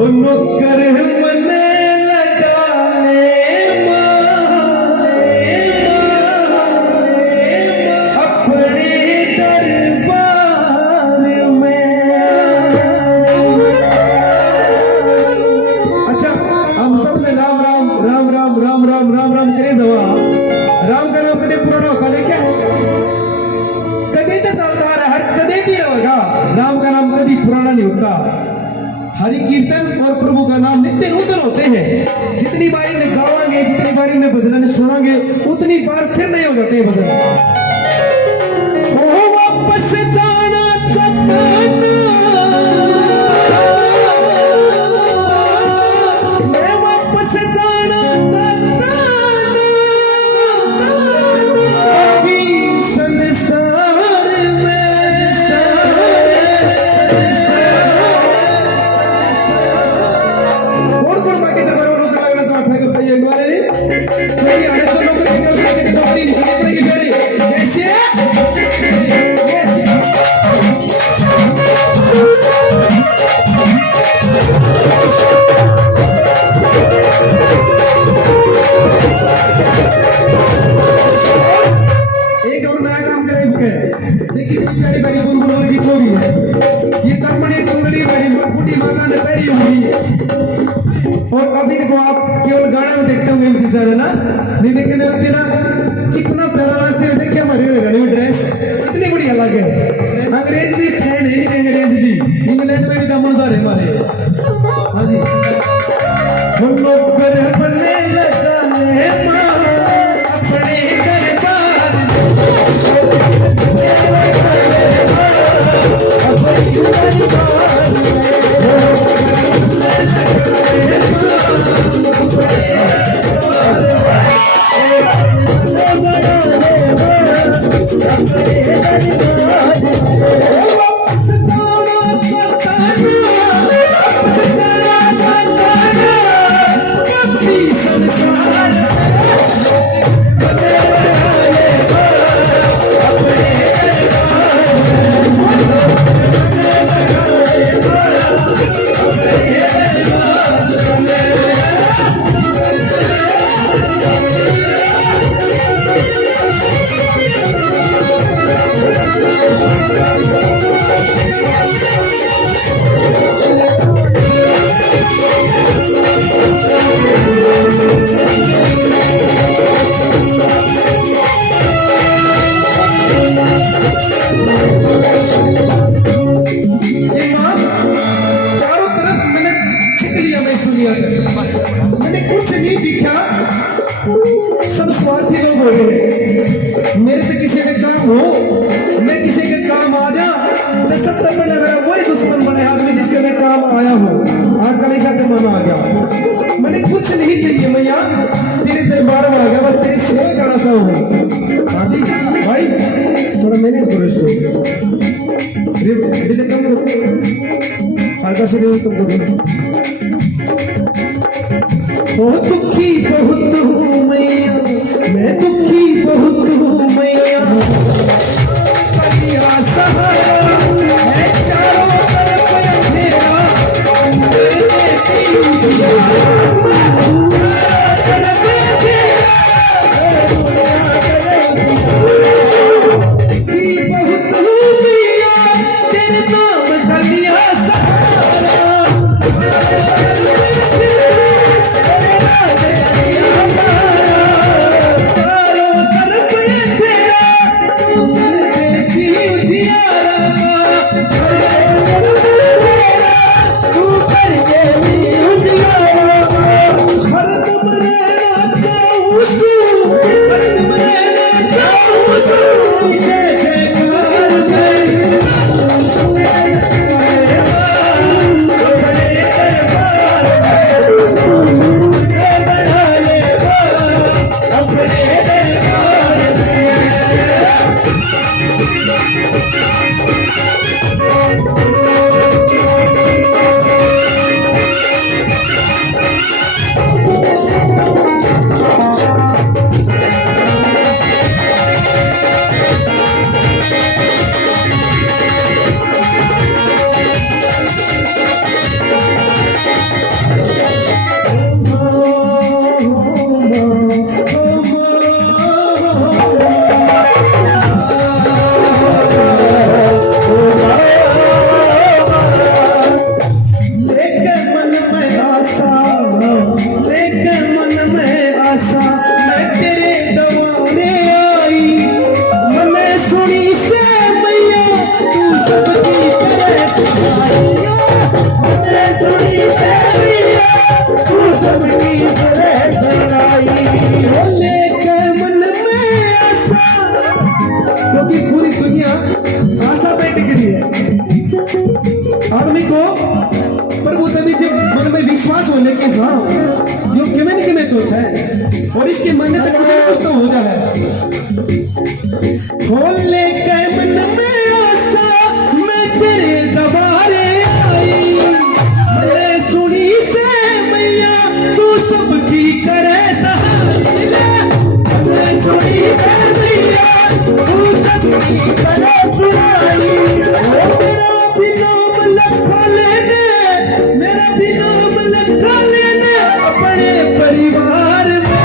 वो नुक्कर मने लगाने अपने दरबार में। अच्छा, हम सब ने राम राम राम राम राम राम राम राम करे जवा। राम का नाम कदे पुराना होता देखा है? कदे तो चलता रहा, हर कदे भी रहेगा। राम का नाम कभी पुराना नहीं होता। हरि कीर्तन और प्रभु का नाम नित्य नूतन होते हैं। जितनी बार इन्हें गावांगे, जितनी बार इन्हें भजन सुनांगे, उतनी बार फिर नहीं हो जाते भजन। ओ वापस जाना चाहता मैं वापस जाना चाहता अभी संसार में। कौन बाकी दरबार और रुक लगना चाहता है भाई एक बार कोई आने तो लोग उसके की नौकरी निकलनी पड़ेगी मेरी कैसे एक और नया काम करेंगे। देखिए कितनी प्यारी प्यारी बुलबुल की छोरी है ये। कर्मणी कुंडली पहनी, मुकुटी माता ने पहनी हुई है। और अभी को आप केवल गाने में देखते होंगे इन चीजें ना, नहीं देखने होते ना। कितना प्यारा नाचते हैं देखिए हमारे ड्रेस इतनी बढ़िया लगे। अंग्रेज भी फैन है, अंग्रेज भी इंग्लैंड में भी दमनदार है हमारे। हाँ जी, हम लोग कर बने लगाने अपने दरबार मैंने कुछ नहीं दिखा। सब स्वार्थी लोग हो गए। मेरे तो किसी के काम हो, मैं किसी के काम आ जा तो सब तक मेरा वही दुश्मन बने आदमी जिसके मैं काम आया हूँ। आजकल ऐसा जमाना आ गया। मैंने कुछ नहीं चाहिए मैया, तेरे दरबार में आ गया, बस तेरी सेवा करना चाहूँ। हाँ जी भाई, थोड़ा मैनेज करो इसको। कम करो, हल्का से कम करो। बहुत दुखी बहुत हूँ मैया, मैं दुखी बहुत हूँ मैया। कलिया सहारा मैं चारों तरफ अंधेरा चारों तरफ सो लेकिन हाँ यो कि मैं तो है और इसके मन तक कुछ तो हो जाए खोले के मन में आशा मैं तेरे दबारे आई मैंने सुनी से मैया तू सबकी करे सहारा मैंने सुनी से मैया तू सबकी करे सुनाई मेरा भी नाम लखा लेने मेरा भी नाम लखा लेने अपने परिवार में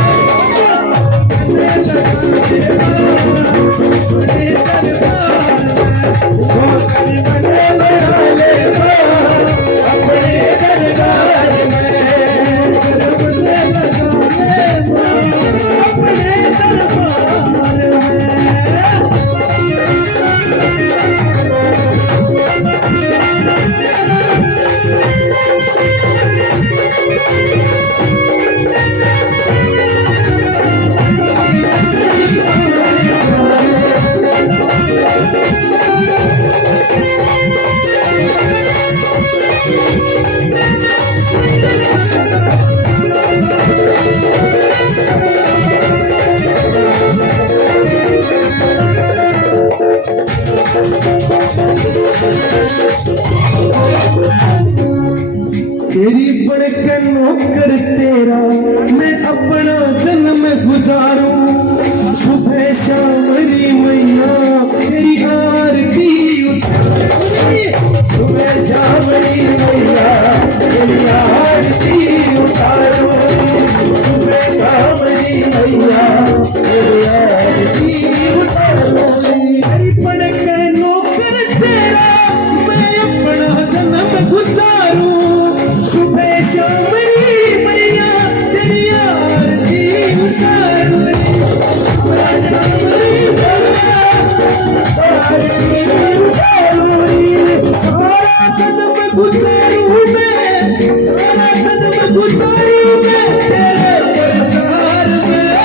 तेरी बढ़कर नौकर तेरा मैं अपना जन्म गुजारूं सुबह शाम री मैया तेरी आरती सुबह शाम री मैया तेरी आरती उतारूं सुबह शाम री मैया तेरी आरती उतारूं तेरी बढ़कर नौकर तेरा मैं अपना जन्म गुजारूं सुबह शाम मैया तेरी आरती उतारूं सुबह शाम सारा जन्म गुजारूं मैं सारा जन्म गुजारूं मैं तेरे दरबार में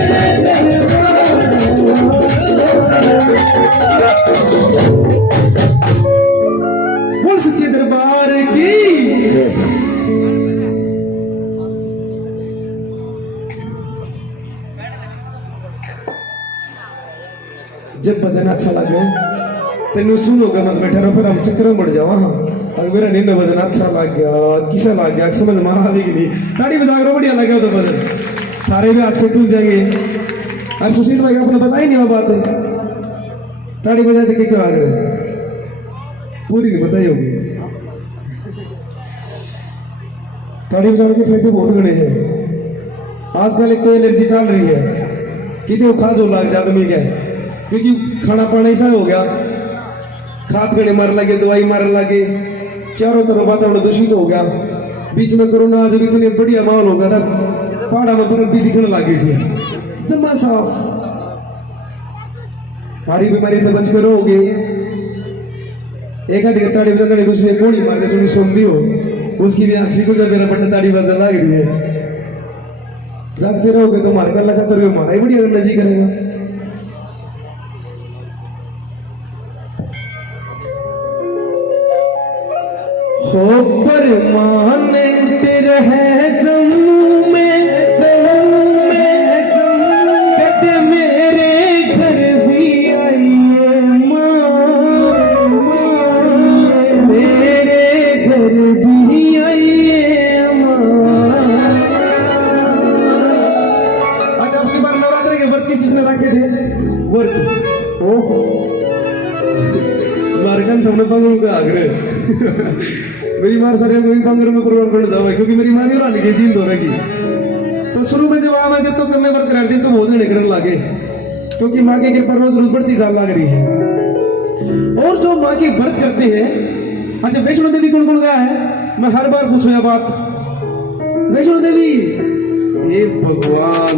लगाने वाला बोल सच्चे दरबार की जब भजन अच्छा लगे तेन सुनोगा मत बैठा रहो फिर हम चक्कर में बढ़ जाओ हाँ अगर मेरा नींद भजन अच्छा लग गया किसा लग गया समझ में आवेगी नहीं ताड़ी बजा करो बढ़िया लगे तो भजन थारे भी हाथ से टूट जाएंगे अरे सुशील भाई आपने बताया नहीं वो बात है ताड़ी बजाते के क्यों आ गए पूरी नहीं बताई होगी ताड़ी बजाने के फायदे बहुत बड़े हैं आजकल एक तो एलर्जी चल रही है कि वो खा जो लग जा आदमी क्या क्योंकि खाना पाना ऐसा हो गया खाद गड़े मार लगे दवाई मार लगे चारों तरफ वातावरण दूषित हो गया बीच में कोरोना जब इतने बढ़िया माहौल हो गया था पहाड़ा में बर्फ भी दिखने लगी थी जमा साफ भारी बीमारी तो बच कर रहोगे एक आधी ताड़ी बजाने दूसरी गोली मार के थोड़ी सुनती हो उसकी भी आंखी को जब मेरा बटन ताड़ी बजा लग रही है जागते रहोगे तो मार कर लगा तो मारा ही बढ़िया करना जी करेगा हो परमानेंट रहे जम्मू में कदे मेरे घर भी आइए माँ मेरे घर भी आइए माँ अच्छा आपकी बार नवरात्र के व्रत किसने रखे थे व्रत ओहो मारकन तुमने पंगों आग्रह मेरी मार सारे कोई पंगर में प्रोग्राम करने जाओ क्योंकि मेरी माँ नहीं लानी के जीन दो रखी तो शुरू में जब आवा जब तो मैं व्रत कर दी तो बहुत निकलने लगे, क्योंकि माँ की कृपा रोज रोज बढ़ती जान लग रही है। और जो माँ की व्रत करते हैं, अच्छा वैष्णो देवी कौन कौन गया है? मैं हर बार पूछूं यह बात, वैष्णो देवी, हे भगवान,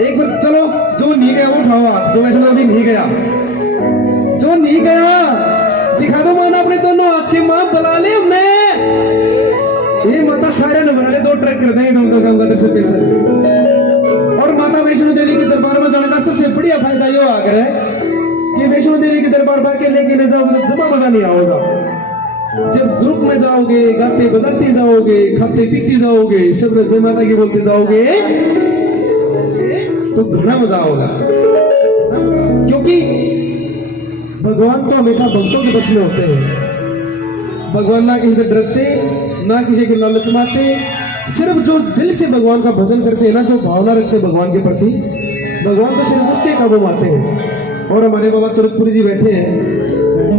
एक बार चलो जो नहीं गया वो उठाओ हाथ, जो वैष्णो देवी नहीं गया, जो नहीं गया दिखा दो माना अपने दोनों हाथ के, माँ बुला ले हमने, ये माता सारे ने बना ले, 2 ट्रैक कर देंगे तुम तो काम का दर्शन पैसे। और माता वैष्णो देवी के दरबार में जाने का सबसे बढ़िया फायदा ये आकर है कि वैष्णो देवी के दरबार में अकेले लेके न जाओगे तो जमा मजा नहीं आओगा। जब ग्रुप में जाओगे, गाते बजाते जाओगे, खाते पीते जाओगे, सब जय माता की बोलते जाओगे तो घना मजा होगा, क्योंकि भगवान तो हमेशा भक्तों के बस में होते हैं। भगवान ना किसी से डरते, ना किसी के लालच मारते, सिर्फ जो दिल से भगवान का भजन करते हैं ना, जो भावना रखते हैं भगवान के प्रति, भगवान तो सिर्फ उसके काबू आते हैं। और हमारे बाबा तुरतपुरी जी बैठे हैं,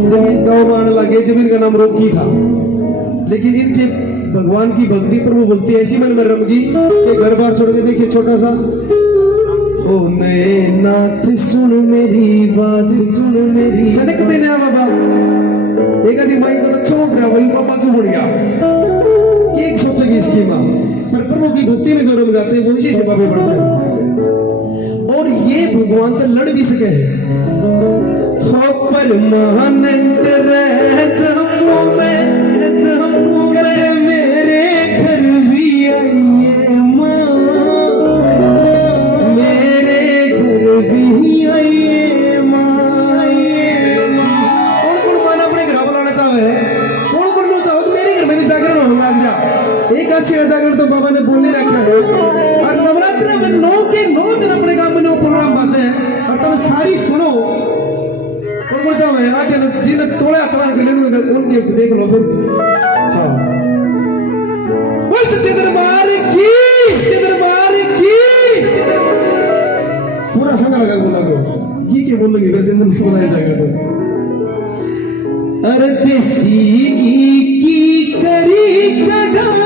जब इस गांव में आने लगे, जब इनका नाम रोकी था, लेकिन इनके भगवान की भक्ति पर वो बोलती ऐसी मन में रमगी कि घर बार छोड़ के देखिए छोटा सा, ओ नए नाथ सुन मेरी बात, सुन मेरी सनक देने आ बाबा, एक आदि माई को तो छोड़ रहा, वही पापा क्यों बढ़ गया, एक सोचेगी इसकी माँ, पर प्रभु की भक्ति में जो रम जाते हैं वो इसी सेवा में बढ़ जाते। और ये भगवान तो लड़ भी सके हैं, हो परमानंद रह जम्मू में मेरे घर भी आइए माँ, मेरे घर भी आइए माँ। कौन माना अपने घर बुलाना चाहे, कौन चाहो मेरे घर में भी जागरण होने लग जा। एक अच्छी जागरण तो बाबा ने बोले रखा है, और नवरात्र में 9 के 9 दिन अपने गांव में 9 प्रोग्राम बाते हैं, और तुम सारी सुनो। कौन जाओ है आगे जिन थोड़ा थोड़ा कर ले उनके देख लो फिर। हाँ बोल सच्चे दरबार की, पूरा हंगा लगा बोला दो, ये क्या बोल लगी फिर जब मन बोला जाएगा तो। अरे देसी घी की करी कढ़ाई,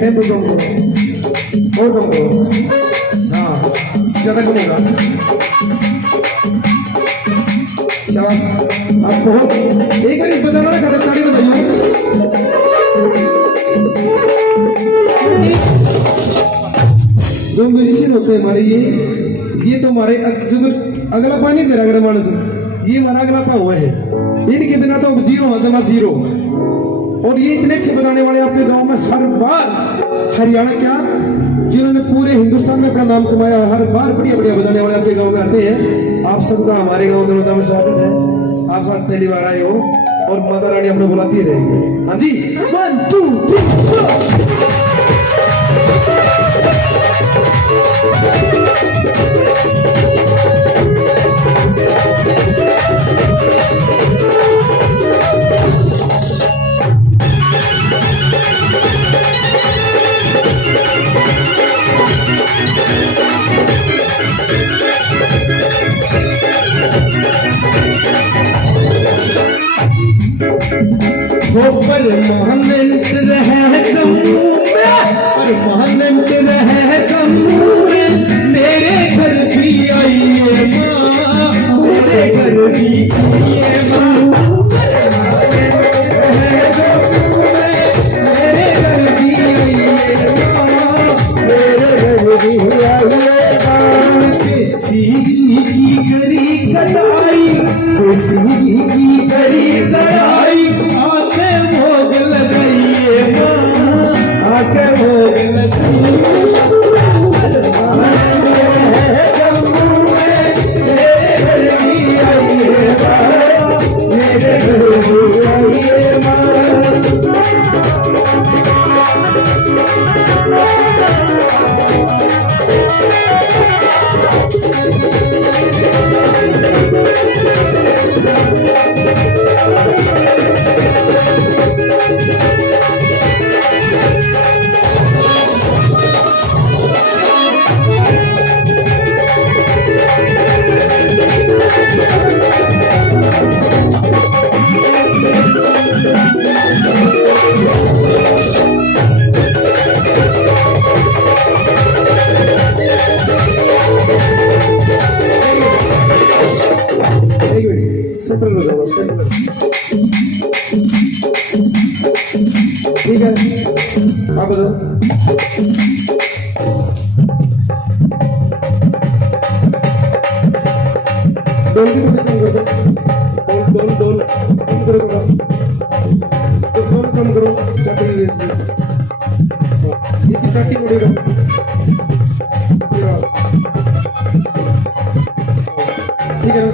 टेम्पो कम करो और कम करो, हाँ ज्यादा कम होगा। शाबाश, आप बहुत एक बार बताना ना, खड़े ताड़ी बताइए। जो म्यूजिशियन होते हैं हमारे, ये तो हमारे जो अगला पानी मेरा अगर मानस, ये हमारा अगला पा हुआ है, इनके बिना तो जीरो जमा जीरो। और ये इतने अच्छे बजाने वाले आपके गांव में हर बार, हरियाणा क्या जिन्होंने पूरे हिंदुस्तान में अपना नाम कमाया, हर बार बढ़िया बढ़िया बजाने वाले आपके गांव में आते हैं। आप सबका हमारे गांव दरोदा में स्वागत है, आप साथ पहली बार आए हो और माता रानी हमने बुलाती रहेगी। हाँ जी, 1 2 3 4। परमानेंट रहे जम्मू में, परमानेंट रहे जम्मू में, मेरे घर भी आइए माँ, मेरे घर भी आइए माँ। रहे जम्मू में, मेरे घर भी आइए माँ, मेरे घर भी आइए माँ। देसी की करी कढ़ाई, देसी की करी कढ़ाई, ठीक है आप बताओ डोल की थोड़ी कम कर दो डोल डोल कम करो थोड़ा तो डोल कम करो चटनी वैसे इसकी चटनी थोड़ी कम ठीक है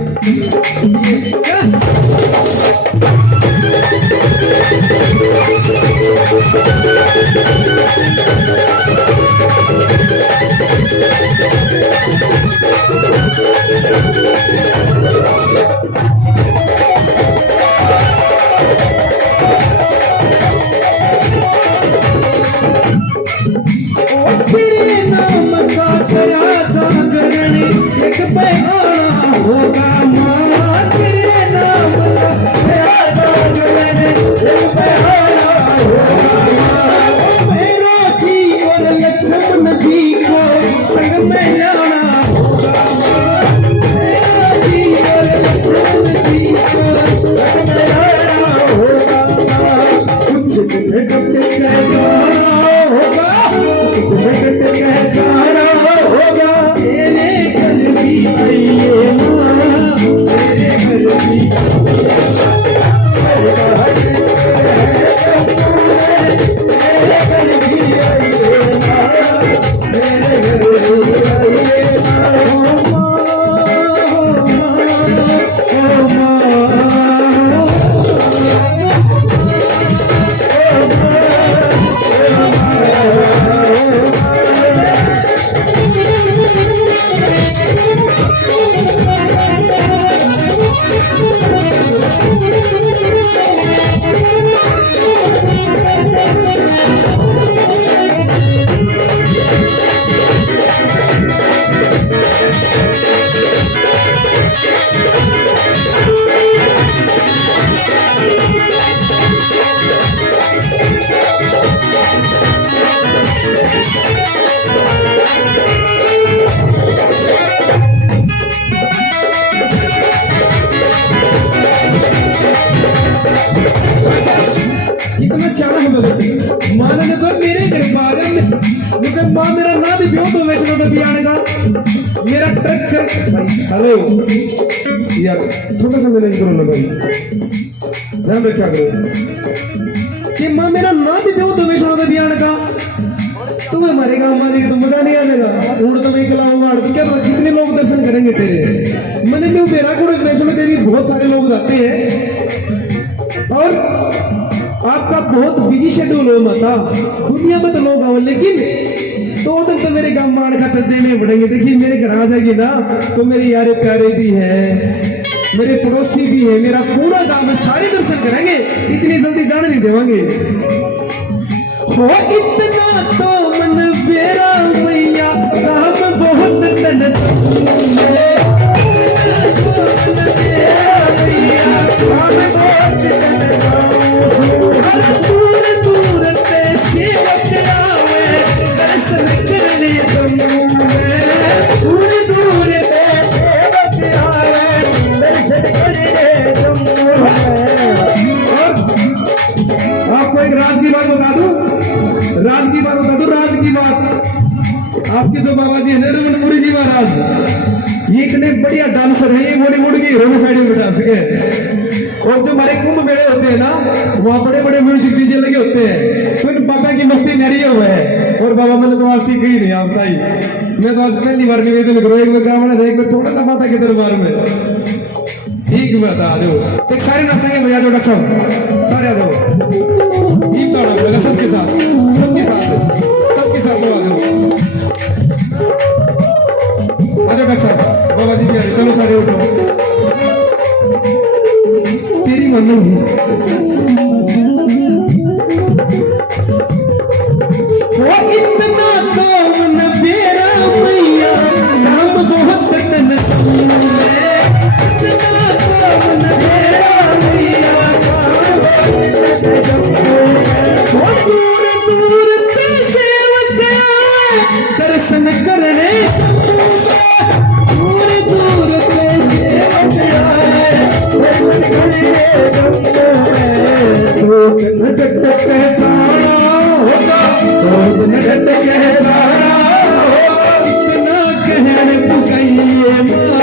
इतना शाना है भगत माना ने तो मेरे घर पागल लेकिन मां मेरा ना भी ब्यों तो वैसे तो भी आने का मेरा ट्रक हेलो यार थोड़ा सा मैनेज करो ना भाई ध्यान रखा करो कि मां मेरा ना भी ब्यों तो वैसे तो भी आने का तुम्हें मरेगा मारेगा तो मजा नहीं आएगा उड़ तो नहीं खिलाओ मार तो क्या कितने लोग दर्शन करेंगे तेरे मैंने भी मेरा को वैसे में तेरी बहुत सारे लोग जाते हैं और आपका बहुत बिजी शेड्यूल हो माता दुनिया में तो लोग आओ लेकिन 2 दिन तो मेरे गांव मार खाते देने पड़ेंगे देखिए मेरे घर आ जाएगी ना तो मेरे यारे प्यारे भी हैं मेरे पड़ोसी भी है मेरा पूरा गांव में सारे दर्शन करेंगे इतनी जल्दी जाने नहीं देवांगे हो इतना तो मन बेरा मैया काम बहुत तन दूर दूर ते सेवक आवे दर्शन करने दूर दूर ते सेवक आवे दर्शन करने आपको एक राज की बात बता दूं राज की बात आपके जो बाबा जी है रमनपुरी जी महाराज ये इतने बढ़िया डांसर है ये बॉलीवुड की हीरो साइड में बिठा सके और जो हमारे कुंभ मेले होते हैं ना वहाँ बड़े बड़े म्यूजिक डीजे लगे होते हैं तो इन बाबा की मस्ती नरी हुआ है और बाबा मैंने तो मस्ती कही नहीं आप भाई मैं तो आज पहली बार निवेदन करूँ एक बार गाँव एक बार थोड़ा सा बात के दरबार में ठीक बता दो एक सारे नचेंगे भैया जो डॉक्टर सारे आ जाओ जीप दौड़ा बोलेगा सबके साथ तो आ जाओ डॉक्टर बाबा जी भी चलो सारे उठो तेरी मंजिल है वो इतना तो मन बेरा मैया नाम बहुत तन इतना तो मन बेरा मैया वो दूर दूर ते सेवक दर्शन करने दूर दूर ते सेवक दो दिन डट कहसाना होगा, दो दिन डट कहसाना होगा, इतना कहन पुकाइए माँ,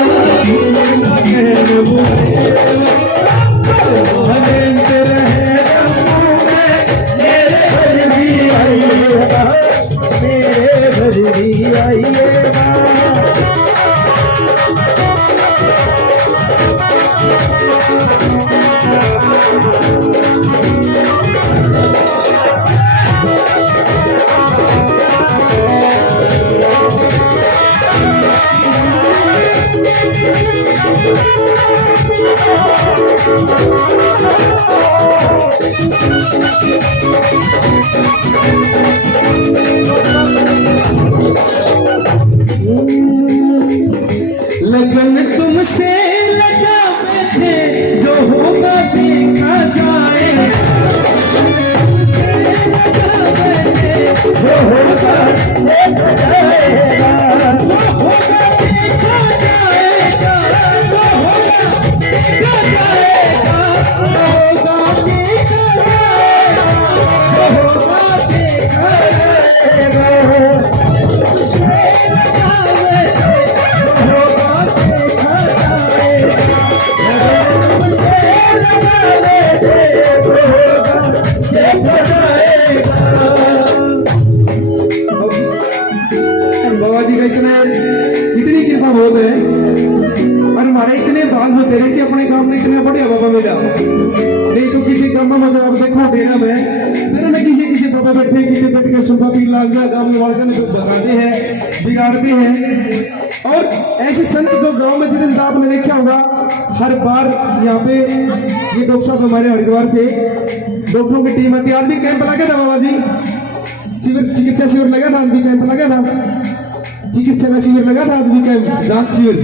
इतना कहन पुकाइए हमें रहे रंगों में, मेरे घर भी आइएगा, मेरे घर भी आइएगा। लगन तुमसे लगा बैठे, जो होगा देखा जाए, जो होगा देखा जाएगा, जो होगा देखा जाएगा, जो होगा देखा जाएगा, जो होगा देखा जाएगा, जो होगा देखा जाएगा। बाबा जी का इतनी कृपा बहुत है और हमारे इतने भाग होते रहे कि अपने काम में इतने बढ़िया बाबा मिला। नहीं तो किसी काम में मजा आप देखो डेरा में मैंने किसी बाबा बैठे किसी बैठ के सुबह 3 लाख जा गाँव में वाले तो भगाते हैं, बिगाड़ते हैं। और ऐसे संत जो गांव में जिन आपने देखा होगा, हर बार यहाँ पे ये डॉक्टर साहब हमारे हरिद्वार से डॉक्टरों की टीम आती है। आज भी कैंप लगा था बाबा जी, शिविर चिकित्सा शिविर लगा था, आज भी कैंप लगा था, चिकित्सा का शिविर लगा था, आज भी कैंप जांच शिविर।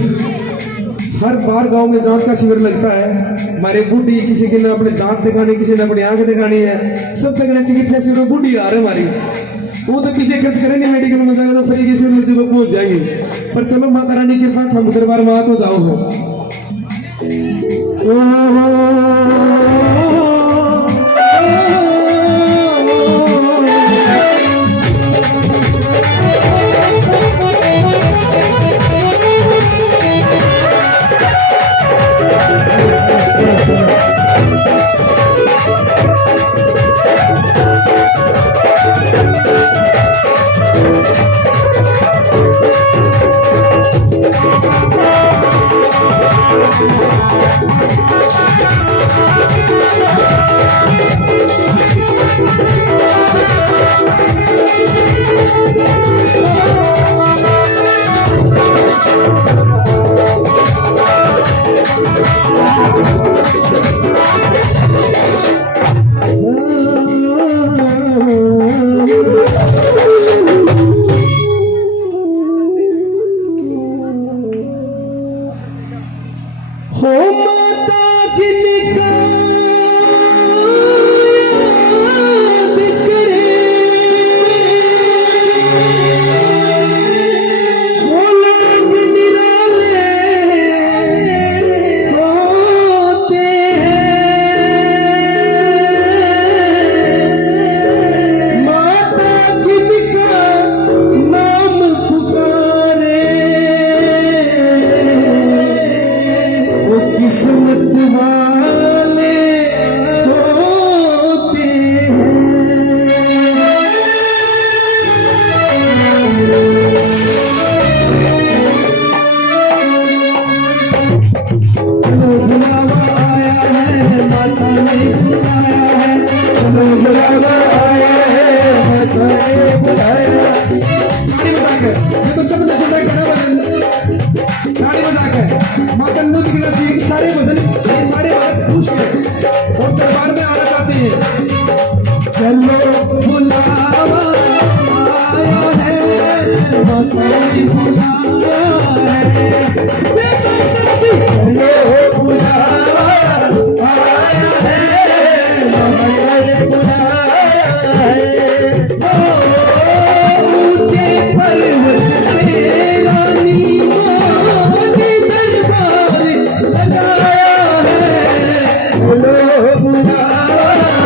हर बार गांव में जांच का शिविर लगता है। हमारे बूढ़ी किसी के ने अपने दांत दिखाने, किसी ने अपनी आंख दिखानी है, सब जगह चिकित्सा शिविर बूढ़ी आ रहे हमारी। वो तो किसी खर्च करेंगे मेडिकल में जाएगा तो फ्री के शिविर में जरूर पहुंच जाएंगे। पर चलो माता रानी के पास हम दरबार में आ तो जाओ हो। हो माता जिनका याद करे, वो लोग निराले होते हैं। माता जिनका नाम पुकारे, किस्मत वाले होते चलो बुलावा आया है, माता ने बुलाया है, चलो बुलावा आया है, माता ने बुलाया। ताली बजा के ये तो सबने सुना है गाना बजन, ताली बजा के माता ने बुलाया। सारे भजन ये सारे भजन पूछ के और दरबार में आना चाहते हैं। चलो बुलावा आया है, माता ने बुलाया है, चलो बुलावा आया है, माता ने बुलाया है। ऊंचे पर्वत पे रानी माँ ने दरबार लगाया है, चलो बुलावा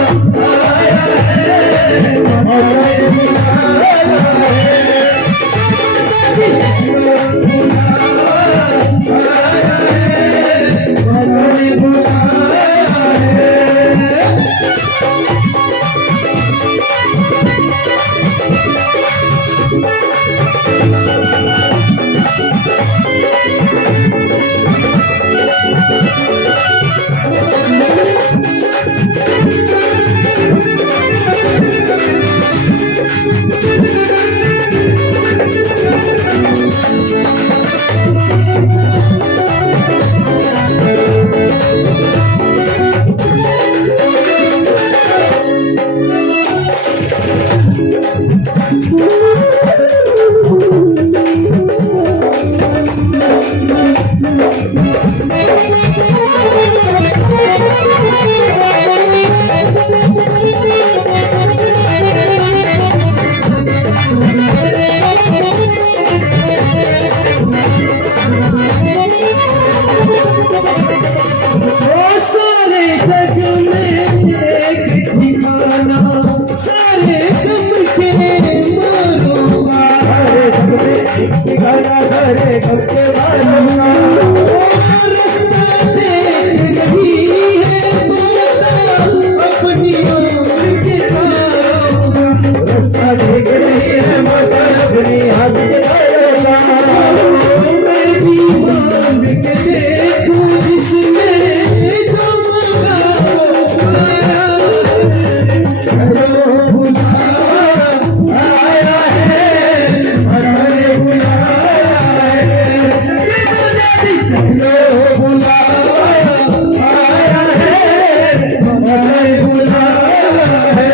आया है, हमें बुलाया है, चलो बुलावा आया है, हमें बुलाया है।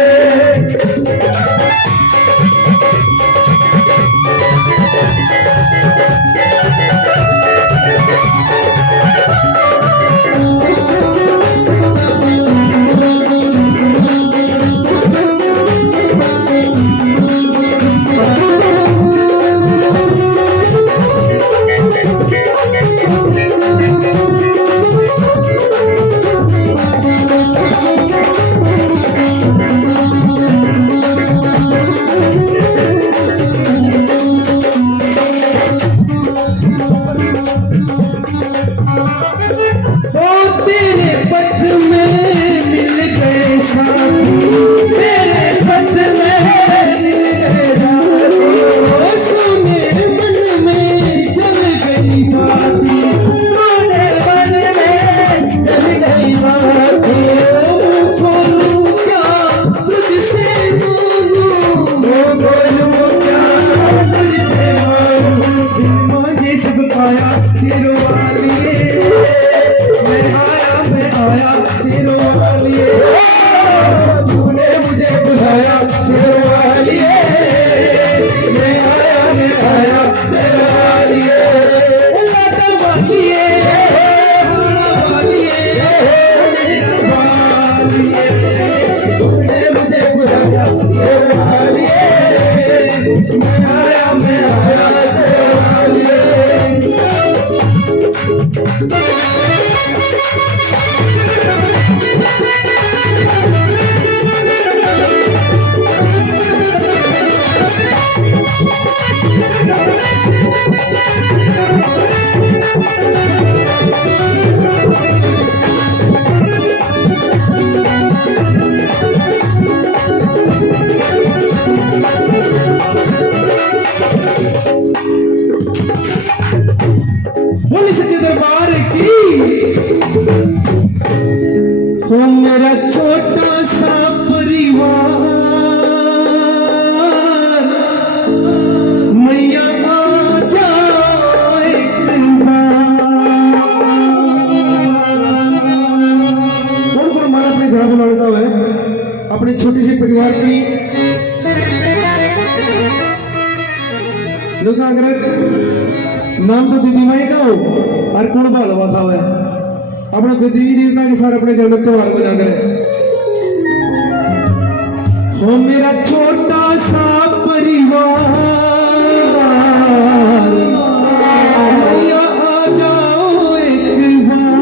बोले सच्चे दरबार की हो मेरा छोटा सा परिवार मैया आ जाओ एक बार। कौन कौन हमारा अपने घर बुलाना चाहो है अपने छोटी सी परिवार की लोग अगर नाम तो दीदी माई का हो और कौन भालवा खाओ है अपना तो देवी देवता के साथ अपने घर में त्योहार मना करें। हो मेरा छोटा सा परिवार मैया आ जाओ एक बार।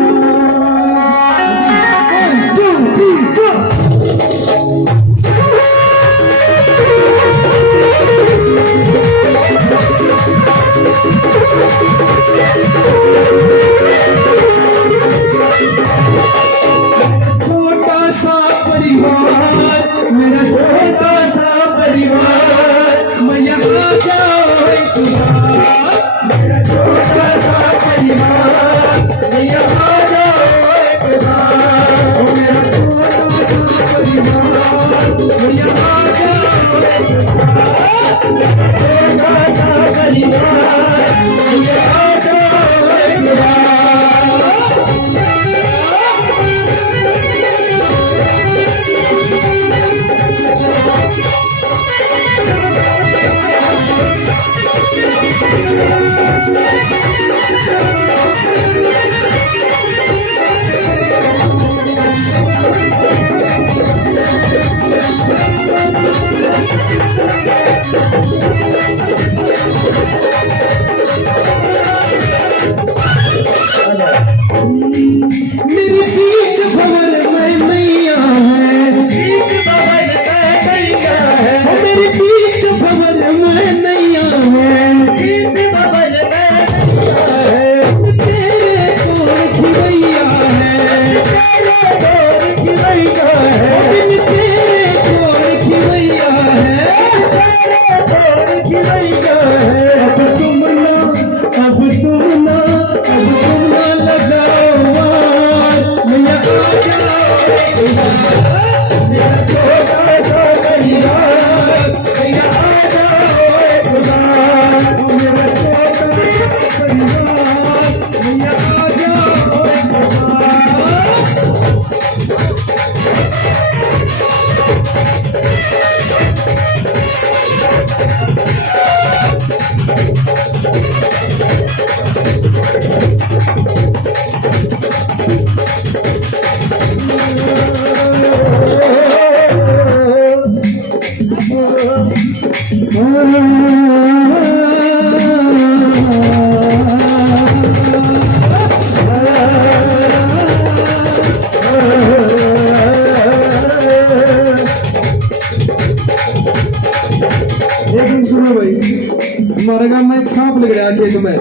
में,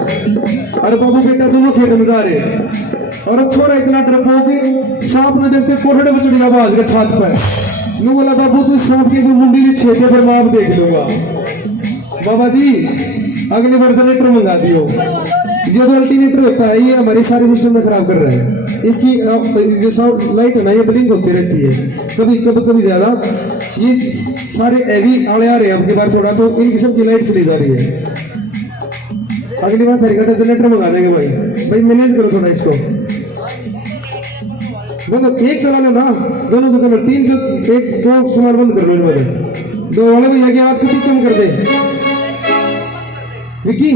अरे बाबू बेटा दोनों खेत में जा रहे हैं और अब छोरा इतना डरपोक कि सांप न देखते कोठड़े में चढ़ गया बाज का छत पर। मैं बोला बाबू तू सांप की मुंडी के छेदे पर मैं आप देख लूंगा। बाबा जी अगले बार जनरेटर मंगा दियो। ये जो अल्टरनेटर होता है ये हमारे सारे सिस्टम में खराब कर रहा है। इसकी जो साउंड लाइट है ना ये ब्लिंक होती रहती है कभी कभी कभी ज्यादा। ये सारे हैवी आड़े आ रहे हैं अब की बार थोड़ा तो इन किस्म की लाइट चली जा रही है। अगली बार तरीका था जनरेटर मंगा देंगे भाई मैनेज करो थोड़ा इसको। मतलब एक चला लो ना दोनों को चलो तीन जो एक दो सामान बंद कर लो इनमें दो वाले भैया की आवाज कितनी कम कर दे विकी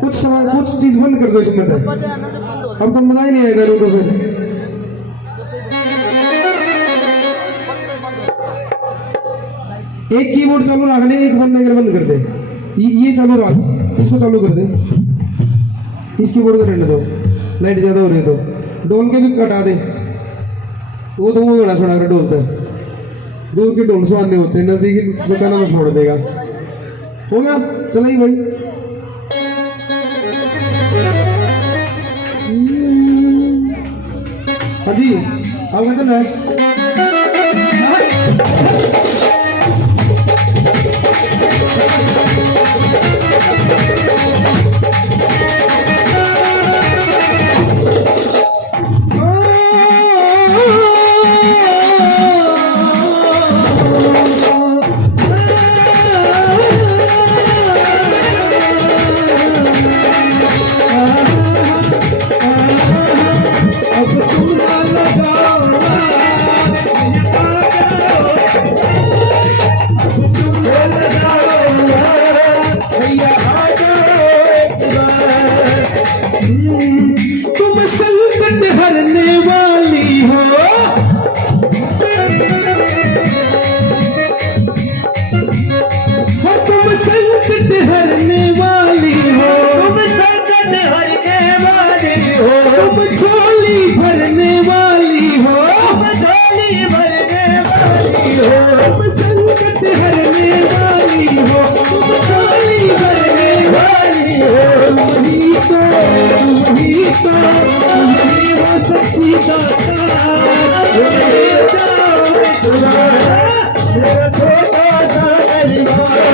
कुछ सामान कुछ चीज बंद कर दो इसमें तो अब तो मजा ही नहीं आएगा लोगों को। फिर एक कीबोर्ड चालू रख दे एक बंद कर दे ये चालू रख इसको चालू कर दे इस कीबोर्ड को रहने दो लाइट ज्यादा हो रही है तो डोल के भी कटा दे वो तो वो बड़ा छोड़ा कर डोलता है दूर के डोल स्वाद नहीं होते नजदीकी दुकानों में छोड़ देगा। हो गया चला ही भाई। हाँ जी आपका चल रहा है। तुम संकट हरने वाली हो तुम संकट हरने वाली हो तुम संकट हरने वाली हो तुम झोली भरने वाली हो तुम झोली भरने वाली हो तुम संकट हरने वाली हो तुम झोली भरने वाली हो सच्ची मेरा छोटा सा परिवार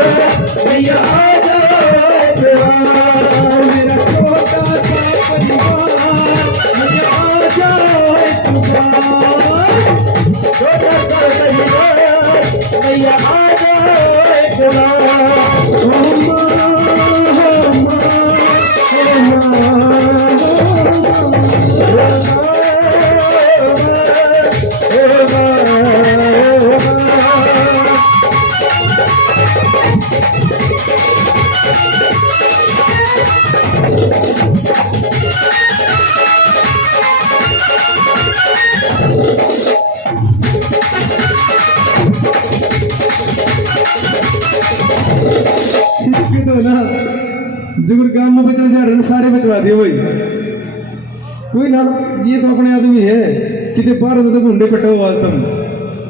भैया आ जाओ मेरा छोटा सा परिवार भैया आ जाओ छोटा सा परिवार भैया आ जाओ जुगर काम में बचने जा रहे सारे बचवा दिए भाई कोई ना ये तो अपने आदमी है कितने बार होते तो गुंडे कटा हुआ आज तुम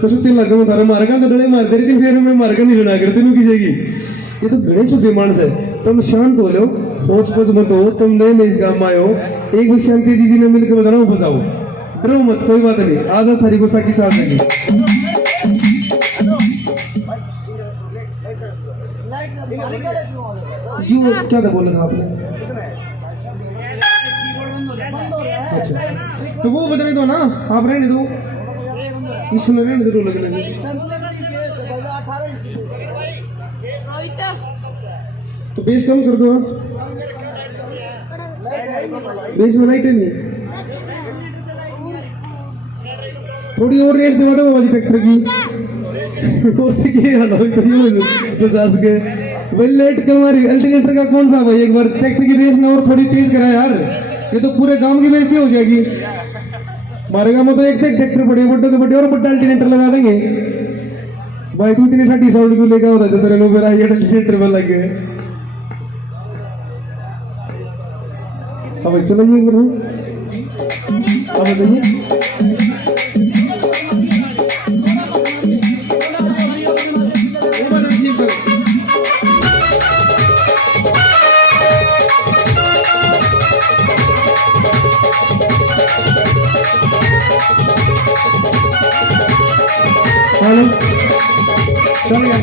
कसुती लगा मैं थारे मारेगा तो डले मार दे रही फिर मैं मारकर नहीं सुना करते मैं किसी ये तो गणेश मानस है। तुम शांत हो लो होच पोच मत हो तुम नए नए इस गांव में आए हो एक भी शांति जी ने मिलकर बजाना वो बजाओ डरो मत कोई बात नहीं आज थारी गुस्ताखी चाल देंगे। यू क्या था बोला था आपने अच्छा तो वो बजने दो ना आप रहने दो इसमें रहने दो लगने तो बेस कम कर दो बेस में लाइट नहीं थोड़ी और रेस दे दो बाजी ट्रैक्टर की और देखिए तो सास के वही लेट के हमारी अल्टरनेटर का कौन सा भाई एक बार ट्रैक्टर की रेस ना और थोड़ी तेज करा यार ये तो पूरे गांव की बेइज्जती हो जाएगी। हमारे गांव में तो एक ट्रैक्टर बड़े बड़े तो बड़े और बड़ा अल्टरनेटर लगा देंगे भाई तू इतनी ठंडी साउंड क्यों लेगा होता जो तेरे लोग मेरा ये अल्टरनेटर में लग गए। अब चलो ये करो अब बताइए हेलो चल गया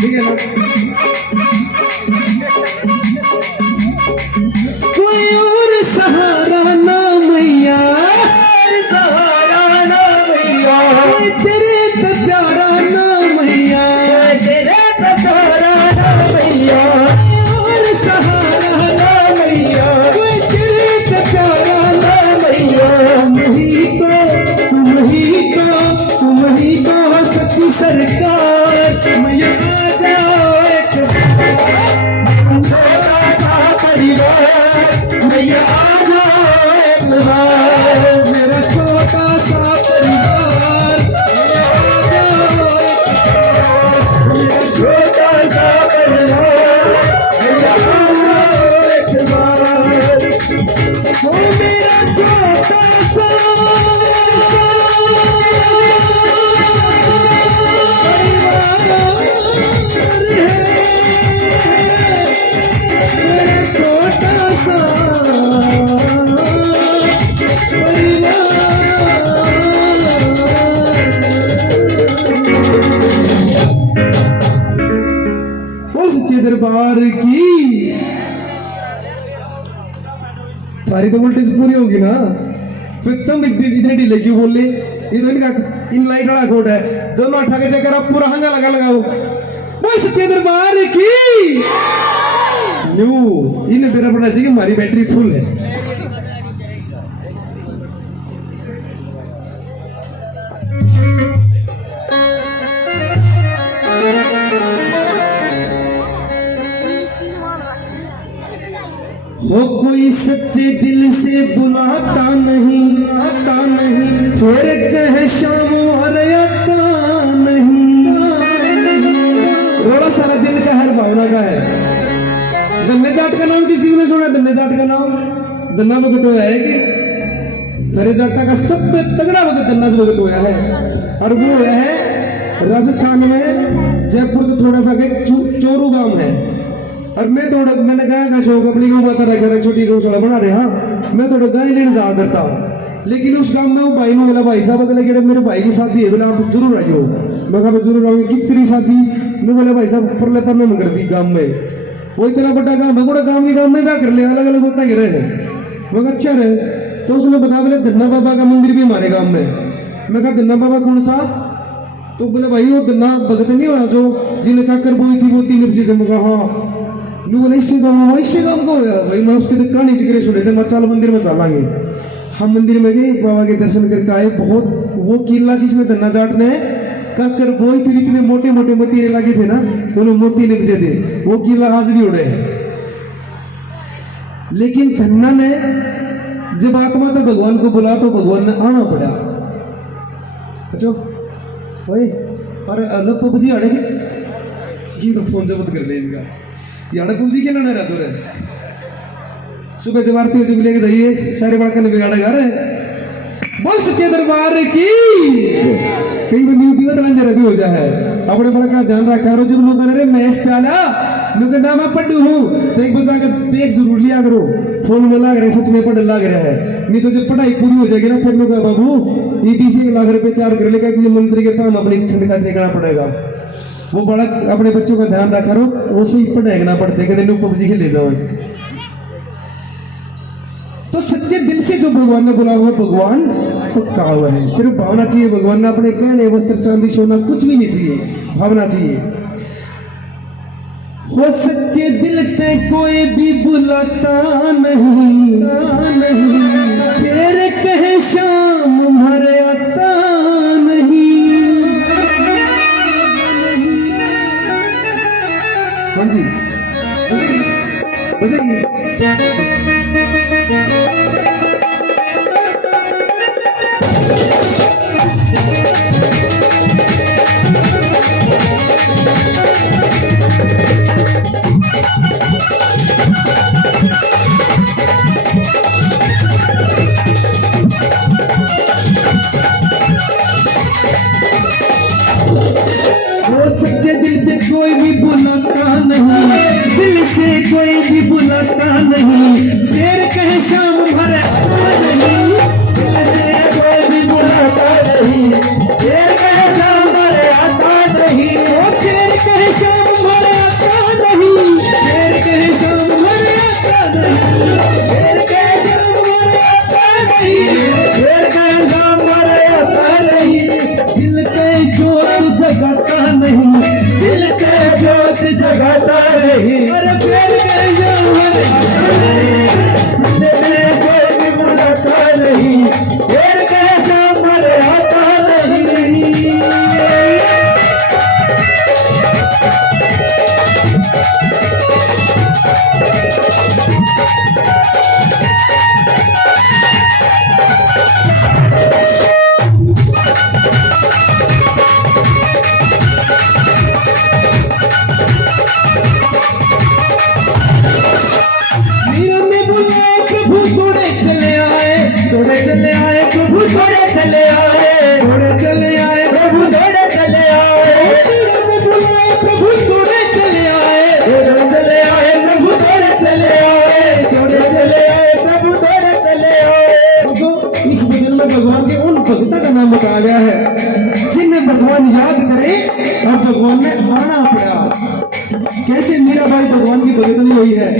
ठीक है ना कोई और सहारा ना मैया सहारा ना मैया तेरे तो प्यारा ना मैया तेरे तो प्यारा ना मैया और सहारा ना मैया कोई तेरे तो प्यारा ना मैया तुम ही को सच्ची सरकार मैया आ जाओ एक छोटा सा परिवार मैया आ जाओ एक बार मेरा छोटा सा परिवार मैया आ जाओ एक बार मेरा छोटा सा परिवार मैया आ जाओ एक बार ओ मेरा छोटा सा सच्चे दरबार की सारी तो वोल्टेज पूरी होगी ना फिर तुम इतने ढीले क्यों बोले ये तो इनका इन लाइट वाला कोड है दोनों अठा के चक्कर आप पूरा हंगा लगाओ बोल सच्चे दरबार की न्यू इन्हें मेरा पता चाहिए हमारी बैटरी फुल है हो कोई सच्चे दिल से बुलाता नहीं आता नहीं फिर कह शाम और आता नहीं थोड़ा सारा दिल का हर भावना का है दन्ने जाट का नाम किसी ने सुना दन्ने जाट का नाम दन्ना भगत होया है कि मेरे जाटा का सबसे तगड़ा भगत दन्ना भगत होया है और वो है राजस्थान में जयपुर के थोड़ा सा चोरू गांव है और मैंने गाय का शौक अपनी गौ माता रखा छोटी गौशाला बना रहे हाँ मैं थोड़ा गाय लेने जा करता हूँ लेकिन उस काम में वो भाई ने बोला भाई साहब अगले मेरे भाई की शादी है बोला आप जरूर आइयो मैं कहा जरूर आऊंगी कितनी शादी मैं बोला भाई साहब परले पन्ने में कर दी गांव में वो इतना बड़ा काम है गांव के गांव में क्या कर ले अलग अलग होता गिरे है मगर अच्छा रहे तो उसने बता बोले धन्ना बाबा का मंदिर भी हमारे गांव में मैं कहा धन्ना बाबा कौन सा तो बोले भाई वो धन्ना भगत नहीं हुआ जो जिन्हें काकर बोई थी वो 3 बजे थे मैं कहा हाँ बोले इससे काम को भाई मैं उसके तो कहानी जिक्र सुने थे मैं चल मंदिर में चलांगे हम मंदिर में गए बाबा के दर्शन करके आए बहुत वो किला जिसमें धन्ना जाट ने काकर बोई थी इतने मोटे मोटे मोती लगे थे ना दोनों मोती लगे थे वो किला आज भी उड़े लेकिन धन्ना ने जब आत्मा तो भगवान को बुला तो भगवान ने आना पड़ा अच्छा भाई अरे अलग पबजी आड़े के ये तो फोन जब्त कर ले इसका याड़ा पबजी खेलना रहता है सुबह जब आरती हो जब लेके जाइए सारे बड़ा करने बिगाड़ा घर है बोल सच्चे दरबार की कहीं भी न्यू दिवत लंजर भी हो जाए अपने बड़ा का ध्यान रखा रो जब लोग अरे मैच चाला लोग नाम आप पढ़ू हूँ तो एक बजा कर देख जरूर लिया करो फोन में लग रहे सच में पढ़ लग रहा है नहीं तो जब पढ़ाई पूरी हो जाएगी ना फिर लोग बाबू ये 20 लाख रुपए तैयार कर लेगा कि मंत्री के काम अपने ठंड का देखना पड़ेगा वो बड़ा अपने बच्चों का ध्यान रखा रो वो सही पढ़ाएगा ना पढ़ते कहते लोग पबजी खेले जाओ तो सच्चे दिल से जो भगवान ने बोला हुआ भगवान पक्का हुआ है सिर्फ भावना चाहिए भगवान ने अपने गहने वस्त्र चांदी सोना कुछ भी नहीं चाहिए भावना चाहिए हो सच्चे दिल ते कोई भी बुलाता नहीं फिर कहे शाम भरे आता नहीं हाँ जी बजेगी नहीं, अरे फिर कैसे हमारे मेरे कोई भी बुलाता नहीं, फिर कैसा मर आता नहीं। मीरा ने बुलाया प्रभु थोड़े चले आए, थोड़े चले आए प्रभु थोड़े चले आए, थोड़े चले आए प्रभु थोड़े चले आए, मीरा ने बुलाया प्रभु थोड़े चले आए, थोड़े चले आए, प्रभु थोड़े चले आए, थोड़े चले आए, प्रभु थोड़े चले आए। तो इस भजन में भगवान के उन भक्तों का नाम बताया गया है जिन्हें भगवान याद करे और भगवान में आना पड़ा। कैसे मीरा बाई भगवान की भगतनी हुई है,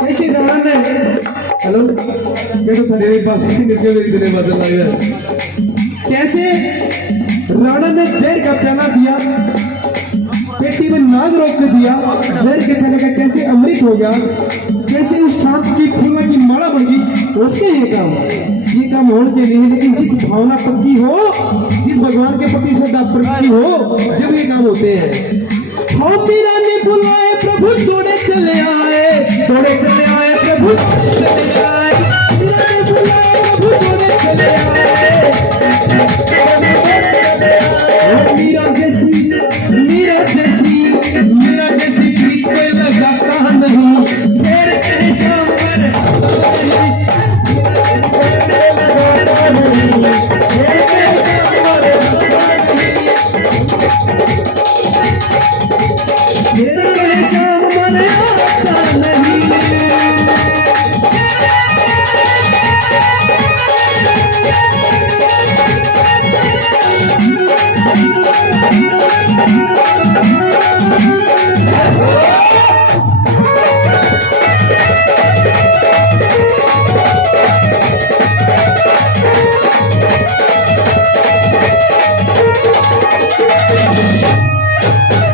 कैसे राणा ने हेलो मैं तो थारे पास ही निकल गई तेरे बदल आया, कैसे राणा ने जहर का प्याला दिया, पेटी में नाग रोक के दिया, जहर के प्याले का कैसे अमृत हो गया, कैसे उस सांप की फूलों की माला बन गई। उसके ये काम होने के लिए, लेकिन जिस भावना पक्की हो, जिस भगवान के प्रति श्रद्धा पक्की हो, जब ये काम होते हैं। हाँ मीरा ने बुलाए प्रभु थोड़े चले आए, थोड़े चले आए प्रभु चले आए, मीरा ने बुलाए प्रभु थोड़े चले आए। मीरा जैसी प्रीत पे लगाता नहीं, फिर कैसा मर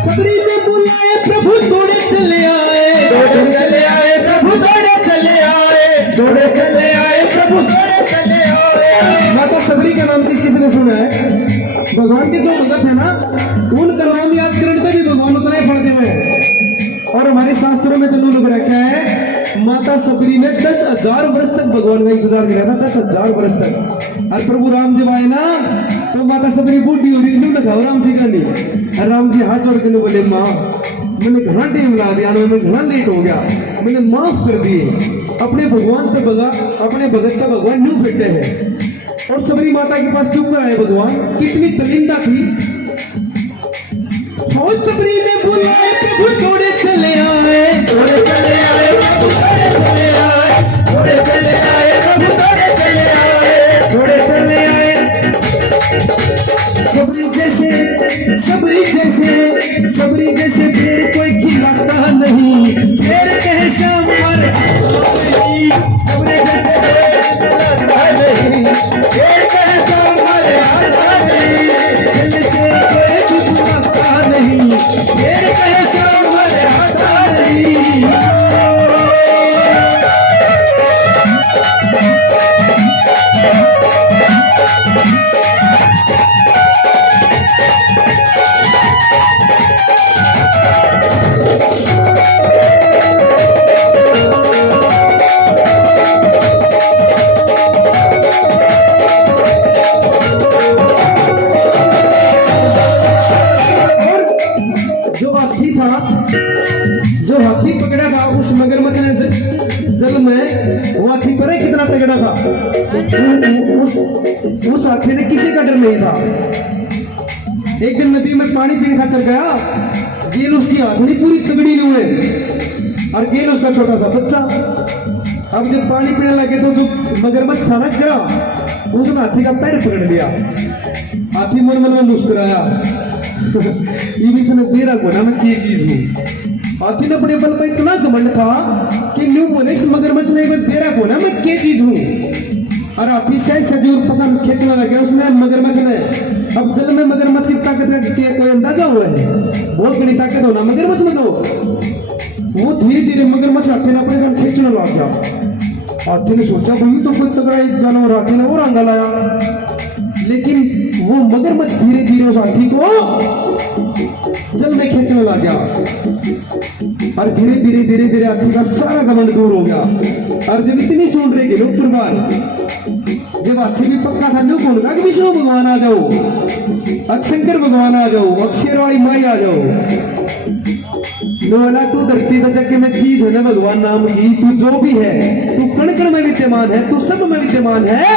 सबरी ने बुलाए प्रभु थोड़े चले आए, थोड़े चले आए, प्रभु थोड़े चले आए, थोड़े चले आए, प्रभु थोड़े चले आए। माता सबरी का नाम किसने सुना है? भगवान के जो भगत है ना, उनका नाम याद करने पे भी भगवान उतना ही पढ़ते हुए। और हमारे शास्त्रों में तो लोग रखा है, माता सबरी ने 10,000 वर्ष तक भगवान का इंतजार किया था, 10,000 वर्ष तक। और प्रभु राम जब आए ना, तो माता सबरी बूढ़ी हो रही थी, लगा राम जी का नहीं। और राम जी हाथ जोड़ के बोले, माँ मैंने घना टाइम ला दिया, मैं घना लेट हो गया, मैंने माफ कर दिए। अपने भगवान पे अपने भगत का भगवान न्यू बैठे हैं। और सबरी माता के पास क्यों कर आए भगवान? कितनी दलिंदा थी। और सबरी ने बुलाए प्रभु थोड़े चले आए, थोड़े चले आए, प्रभु थोड़े चले आए, थोड़े चले आए, प्रभु थोड़े चले आए, थोड़े चले आए। सबरी जैसे पेड़ कोई खिलाता नहीं, पेड़ कहे शाम मर सबरे जैसे लगता नहीं, पेड़ कैसा मर आता नहीं, दिल से कोई कुछ लगता नहीं, पेड़ कैसा मर आता नहीं। जो हाथी पकड़ा था उस मगरमच्छ ने जल में, वो हाथी पर कितना तगड़ा था, उस हाथी ने किसी का डर नहीं था। एक दिन नदी में पानी पीने खातर गया, गेल उसकी हाथनी पूरी तगड़ी नहीं हुए और गेल उसका छोटा सा बच्चा। अब जब पानी पीने लगे तो जो मगरमच्छ था ना गिरा, उसने हाथी का पैर पकड़ लिया। हाथी मन मन में मुस्कुराया, ये भी सने तेरा को ना मैं ये चीज हूँ। हाथी ने अपने बल पर इतना घमंड था कि न्यू बोले इस मगरमच्छ ने मैं तेरा को ना मैं क्या चीज हूँ। और हाथी से जो पसंद खींचने लगे उसने मगरमच्छ ने। अब जल में मगरमच्छ की ताकत का कोई अंदाजा हुआ है? बहुत बड़ी ताकत हो ना मगरमच्छ में तो। वो धीरे धीरे मगरमच्छ हाथी ने अपने घर खींचने लग गया। हाथी ने सोचा भाई तो कोई तगड़ा एक जानवर हाथी ने और रंगा लाया, लेकिन वो मगरमच्छ धीरे धीरे उस हाथी को जल में खींचने लग गया और धीरे धीरे धीरे धीरे हाथी का सारा घमंड दूर हो गया। और जब इतनी सुन रहे कि लोग परिवार, जब हाथी भी पक्का था न्यू कौन कहा कि विष्णु भगवान आ जाओ, अक्षंकर भगवान आ जाओ, अक्षर वाली माई आ जाओ। नोला तू धरती पर जग में चीज है ना भगवान नाम की, तू जो भी है, तू कण कण में विद्यमान है, तू सब में विद्यमान है,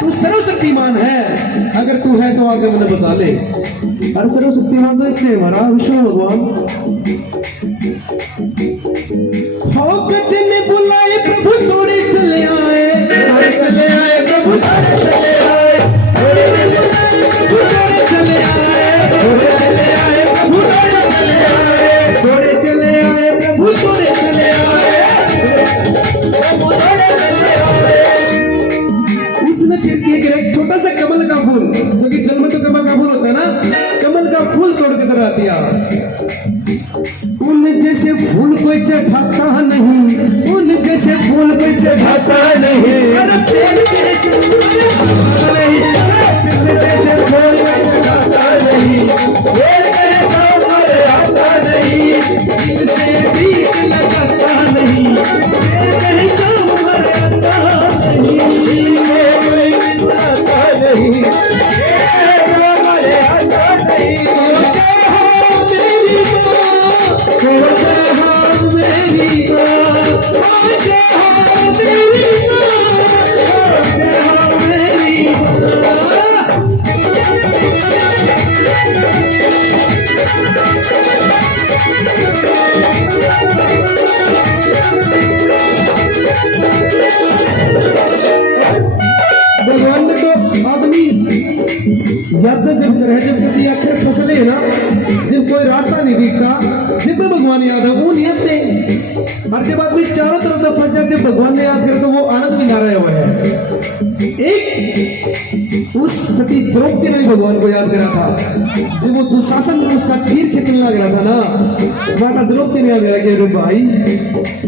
तू सर्वशक्तिमान है। अगर तू है तो आगे मैंने बचा ले। अरे सर्वशक्तिमान तो इतने हमारा विष्णु भगवान। हो गज ने बुलाए प्रभु तोड़े चले आए, चले आए प्रभु तोड़े चले आए, प्रभु तोड़े चले आए, चले आए प्रभु तोड़े चले आए, तोड़े चले आए प्रभु तोड़े चले आए, प्रभु तोड़े चले आए। उसने फिर किया एक छोटा सा कमल का फूल, क्योंकि जल में तो कमल का फूल होता है ना, कमल का फूल तोड़ के चढ़ा दिया। उन जैसे फूल कोई चढ़ाता नहीं, उन जैसे फूल कोई चढ़ाता नहीं, अरे पेड़ के नहीं, जैसे फूल कोई चढ़ाता नहीं, पेड़ के सामने आता नहीं, दिल से बीत लगाता नहीं, पेड़ के सामने आता नहीं, दिल में कोई बुलाता नहीं, पेड़ के सामने आता नहीं। भगवान ने तो आदमी याद जब करे, जब कभी आखिर फसले ना, जब कोई रास्ता नहीं दिखता, जब भगवान याद है वो नहीं आते। और जब आदमी चारों तरफ तो फंस जाते, भगवान ने याद करे तो वो आनंद में ला रहे हुए हैं। एक उस सती द्रौपदी ने भगवान को याद करा था, जब वो दुशासन में उसका चीर खींचने लग रहा था ना, माता द्रौपदी ने याद करा कि अरे भाई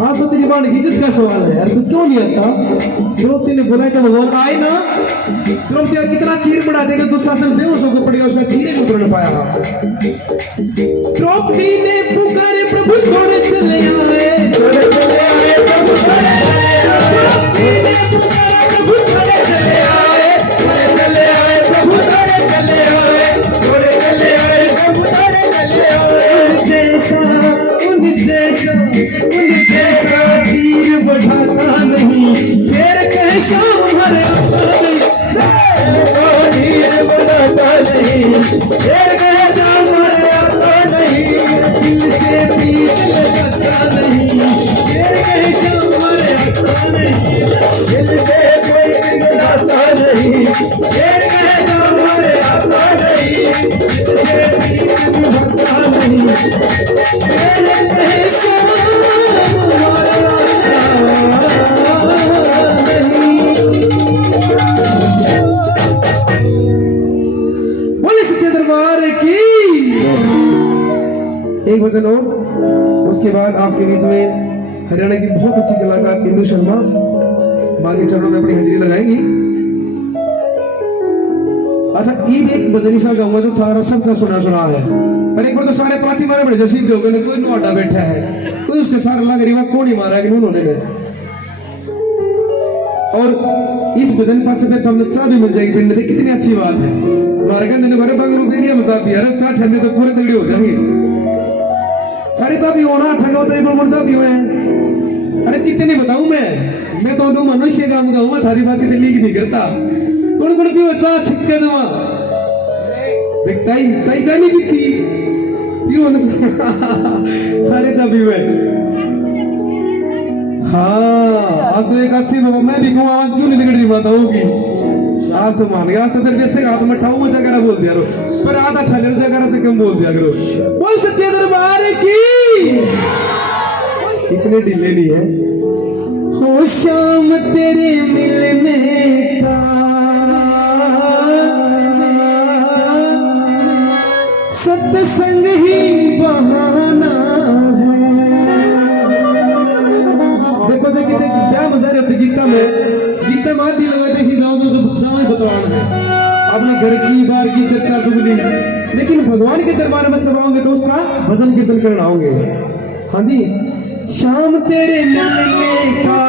आज तो तेरी बाण की इज्जत का सवाल है यार, तू क्यों नहीं आता। द्रौपदी ने बोला तो भगवान आए ना, द्रौपदी कितना चीर बढ़ा देगा, दुशासन बेहोश होकर पड़ेगा, उसका चीर नहीं उतर पाया। द्रौपदी ने पुकारे प्रभु थोड़े चले आए, थोड़े चले आए प्रभु थोड़े चले आए, प्रभु थोड़े चले आए, थोड़े चले आए प्रभु थोड़े चले आए, थोड़े चले आए प्रभु थोड़े चले आए। उन जैसा तीर बढ़ाता नहीं, शेर कहे शाम हरे तीर बढ़ाता नहीं, शेर कहे शाम हरे आता नहीं, दिल से पीर लगाता नहीं, शेर कहे शाम हरे आता नहीं, दिल से कोई पिघलाता नहीं, शेर कहे शाम हरे आता नहीं, दिल से पीर लगाता नहीं, शेर कहे शाम एक वचन और, उसके बाद आपके बीच में हरियाणा की बहुत अच्छी कलाकार इंदु शर्मा मां के चरणों में अपनी हाजिरी लगाएंगी। अच्छा एक भजन सा गाऊंगा जो थारा सबका सुना है, पर एक बार तो सारे प्रार्थी मारे बड़े जैसे हो गए, कोई नोड़ा बैठा है, कोई उसके सारे लग रही कौन ही मारा है कि उन्होंने ने। और इस भजन पाछे पे तो हमने चाह भी मिल जाएगी पिंड, कितनी अच्छी बात है। हमारे कहने घरे बंगरू के लिए मजा भी यार, चाह ठंडे तो पूरे तगड़ी हो जाएंगे, सारे चाह भी होना ठगे होता है, कोई चाह भी हुए हैं। अरे कितने बताऊं मैं तो मनुष्य काम गाऊंगा, थारी बात की लीक नहीं करता। कौन कौन पियो चाह छिक्के जमा, ताई चाह नहीं पीती, पियो सारे चाह भी हुए। हाँ आज तो एक अच्छी मैं भी कहूँ, आज क्यों नहीं निकल रही बात होगी, आज तो मान गया, आज तो फिर वैसे हाथ में ठाऊ मचा करा बोल दिया करो, पर आधा ठाले जगह से कम बोल दिया करो। बोल सच्चे दरबार की, इतने ढीले नहीं है। हो शाम तेरे मिलने का सत्संग ही बहाना है, देसी जाओ जाओ बतवान है अपने घर की बार की चर्चा चुगली लेकिन भगवान के दरबार में सब आओगे तो उसका भजन कीर्तन करना आओगे। हाँ जी, शाम तेरे मिलने का,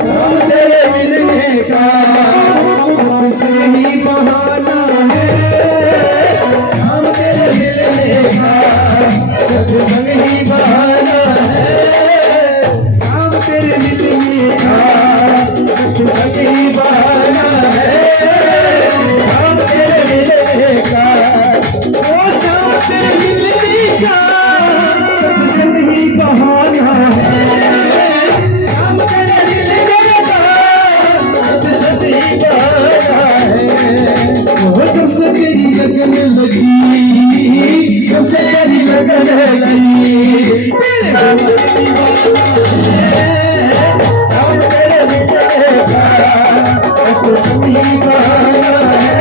शाम तेरे मिलने का सबसे ही बहाना है, शाम तेरे मिलने का सत्संग ही बहाना है, शाम तेरे मिलने का सत्संग ही बहाना है, शाम तेरे मिलने का ओ शाम तेरे मिलने का सत्संग ही बहाना है, शाम तेरे मिलने का सत्संग ही बहाना है। वो जब से तेरी लगन लगी, जब से तेरी लगन लगी मेरे भगवान शाम तेरे मिलने का सत्संग ही बहाना है,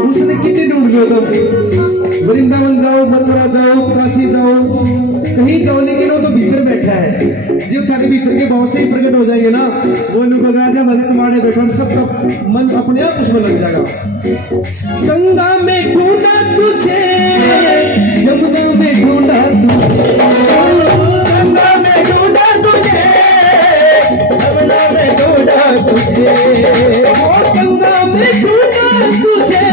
उसने कितने ढूंढ लो तुम, वृंदावन जाओ, मथुरा जाओ, काशी जाओ, कहीं जाओ, लेकिन वो तो भीतर बैठा है। जो थारे भीतर के भाव से ही प्रकट हो जाएंगे ना, वो लोग राजा भगत मारे बैठो, सबका मन अपने आप उसमें लग जाएगा। गंगा में ढूंढा तुझे, जमुना में ढूंढा तुझे, गंगा में ढूंढा तुझे, यमुना में ढूंढा तुझे, ओ गंगा में ढूंढा तुझे,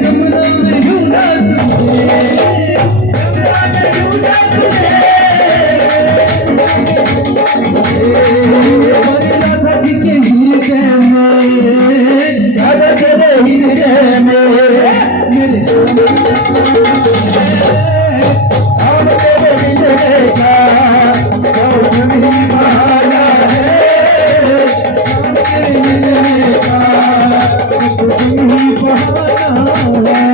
जमुना में ढूंढा तुझे, यमुना में ढूंढा तुझे, हमारे राधा जी के हृदय में, राधा तेरे हृदय में, मेरे शाम तेरे मिलने का सत्संग ही बहाना है, तेरे मिलने का सत्संग ही बहाना है।